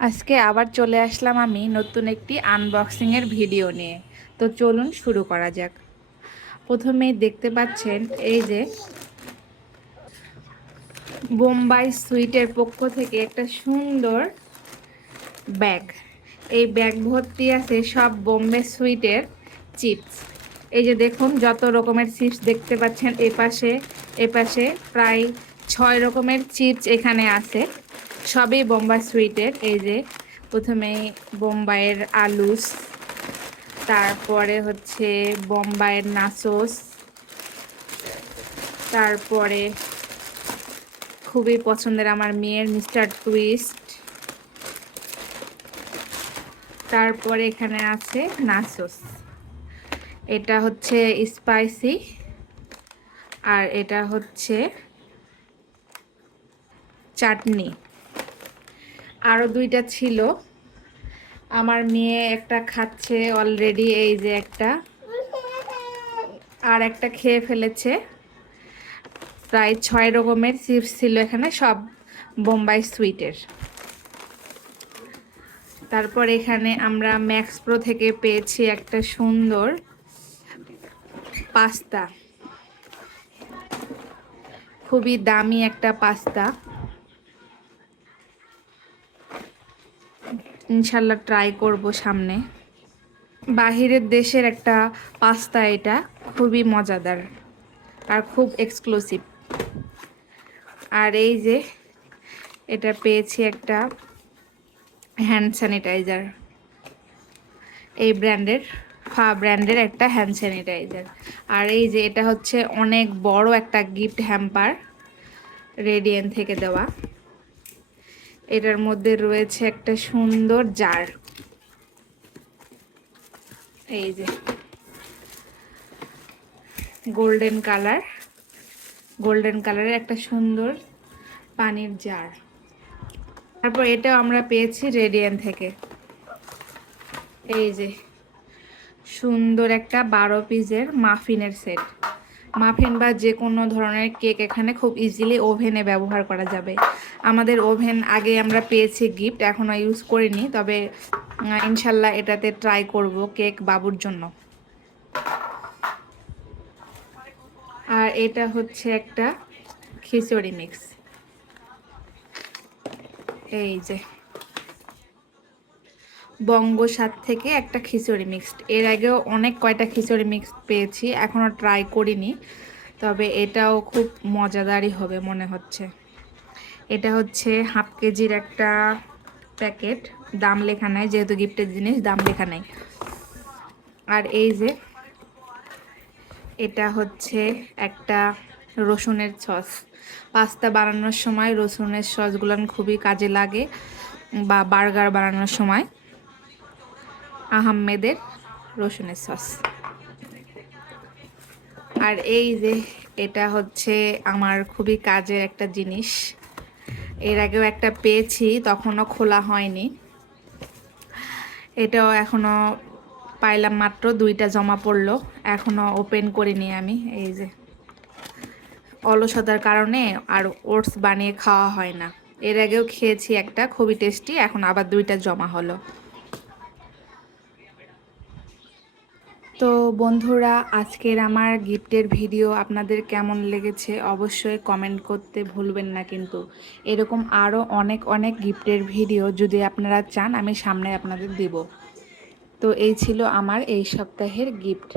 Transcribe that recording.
আজকে আবার চলে আসলাম আমি নতুন একটি আনবক্সিংয়ের ভিডিও নিয়ে। তো চলুন শুরু করা যাক। প্রথমেই দেখতে পাচ্ছেন এই যে বোম্বাই সুইটের পক্ষ থেকে একটা সুন্দর ব্যাগ। এই ব্যাগ ভর্তি আছে সব বোম্বে সুইটের চিপস। এই যে দেখুন, যত রকমের চিপস দেখতে পাচ্ছেন, এপাশে এপাশে প্রায় ছয় রকমের চিপস এখানে আছে। সবই বোম্বাই সুইটের, এই যে প্রথমে বোম্বাইয়ের আলুস, তারপরে হচ্ছে বোম্বাইয়ের নাসোস, তারপরে খুবই পছন্দের আমার মেয়ের মিস্টার টুইস্ট, তারপরে এখানে আছে নাসোস। এটা হচ্ছে স্পাইসি আর এটা হচ্ছে চাটনি। আরও দুইটা ছিল। আমার মেয়ে একটা খাচ্ছে অলরেডি এই যে একটা। আর একটা খেয়ে ফেলেছে। প্রায় ছয় রকমের চিপস ছিল এখানে, সব বোম্বাই সুইটের তারপর এখানে আমরা ম্যাক্স প্রো থেকে পেয়েছি একটা সুন্দর পাস্তা। খুবই দামি একটা পাস্তা। ইনশাল্লাহ ট্রাই করব সামনে। বাহিরের দেশের একটা পাস্তা এটা খুবই মজাদার আর খুব এক্সক্লুসিভ আর এই যে এটা পেয়েছি একটা হ্যান্ড স্যানিটাইজার এই ব্র্যান্ডের, ফা ব্র্যান্ডের একটা হ্যান্ড স্যানিটাইজার আর এই যে এটা হচ্ছে অনেক বড় একটা গিফট হ্যাম্পার রেডিয়েন থেকে দেওয়া। এটার মধ্যে রয়েছে একটা সুন্দর জার। এই যে। গোল্ডেন কালার গোল্ডেন কালারের একটা সুন্দর পানির জার। তারপর এটাও আমরা পেয়েছি রেডিয়ান থেকে। এই যে। সুন্দর একটা বারো পিসের মাফিনের সেট মাফিন বা যে কোনো ধরনের কেক এখানে খুব ইজিলি ওভেনে ব্যবহার করা যাবে। আমাদের ওভেন আগে আমরা পেয়েছি গিফট এখনও ইউজ করিনি, তবে ইনশাল্লাহ এটাতে ট্রাই করব কেক বাবুর জন্য। আর এটা হচ্ছে একটা খিচুড়ি মিক্স এই যে। বঙ্গসাদ থেকে একটা খিচুড়ি মিক্সড এর আগেও অনেক কয়টা খিচুড়ি মিক্স পেয়েছি, এখনও ট্রাই করিনি, তবে এটাও খুব মজাদারই হবে মনে হচ্ছে। এটা হচ্ছে হাফ কেজির একটা প্যাকেট, দাম লেখা নাই, যেহেতু গিফটের জিনিস, দাম লেখা নাই। আর এই যে, এটা হচ্ছে একটা রসুনের সস। পাস্তা বানানোর সময় রসুনের সসগুলো খুবই কাজে লাগে, বা বার্গার বানানোর সময়। আহমেদের রসুনের সস। আর এই যে এটা হচ্ছে আমার খুবই কাজের একটা জিনিস। এর আগেও একটা পেয়েছি, তখনও খোলা হয়নি। এটাও এখনও পাইলাম মাত্র, দুইটা জমা পড়ল। এখনও ওপেন করিনি আমি, এই যে। অলসতার কারণে আর ওটস বানিয়ে খাওয়া হয় না। এর আগেও খেয়েছি একটা, খুবই টেস্টি, এখন আবার দুইটা জমা হলো। তো বন্ধুরা, আজকের আমার গিফটের ভিডিও আপনাদের কেমন লেগেছে অবশ্যই কমেন্ট করতে ভুলবেন না কিন্তু। এরকম আরও অনেক অনেক গিফটের ভিডিও যদি আপনারা চান, আমি সামনে আপনাদের দেব। তো এই ছিল আমার এই সপ্তাহের গিফট।